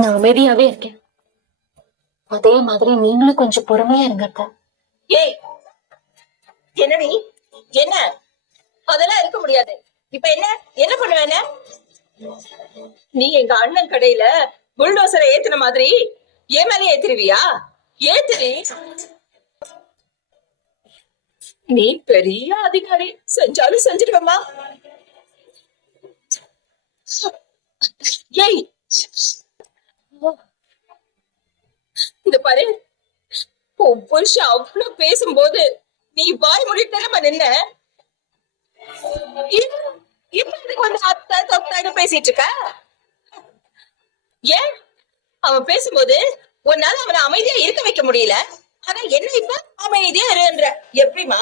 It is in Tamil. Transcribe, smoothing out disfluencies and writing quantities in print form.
நான் அமைதியாவே இருக்கேன். அதே மாதிரி நீங்களும் கொஞ்சம் பொறுமையா இருங்க அக்கா. ஏய், என்ன நீ என்ன அதெல்லாம் இருக்க முடியாது. இப்ப என்ன என்ன பண்ணுவேன? நீ எங்க அண்ணன் கடையில புல்டோசரை ஏத்துன மாதிரி ஏன் மேலே ஏத்துருவியா? ஏத்துறி. நீ பெரிய அதிகாரி, செஞ்சாலும் செஞ்சிருவமா. ஏய், இந்த பாரு, உன் புருஷன் அவ்வளவு பேசும்போது நீ வாய் மூடிட்டு நின்ன. இப்ப இதுக்கு வந்து அத்தை தொத்தான்னு பேசிட்டு இருக்க. ஏன் அவன் பேசும்போது உன்னால அவனை அமைதியா இருக்க வைக்க முடியல. ஆனா என்ன இப்ப அமைதியா இருன்ற எப்படிமா?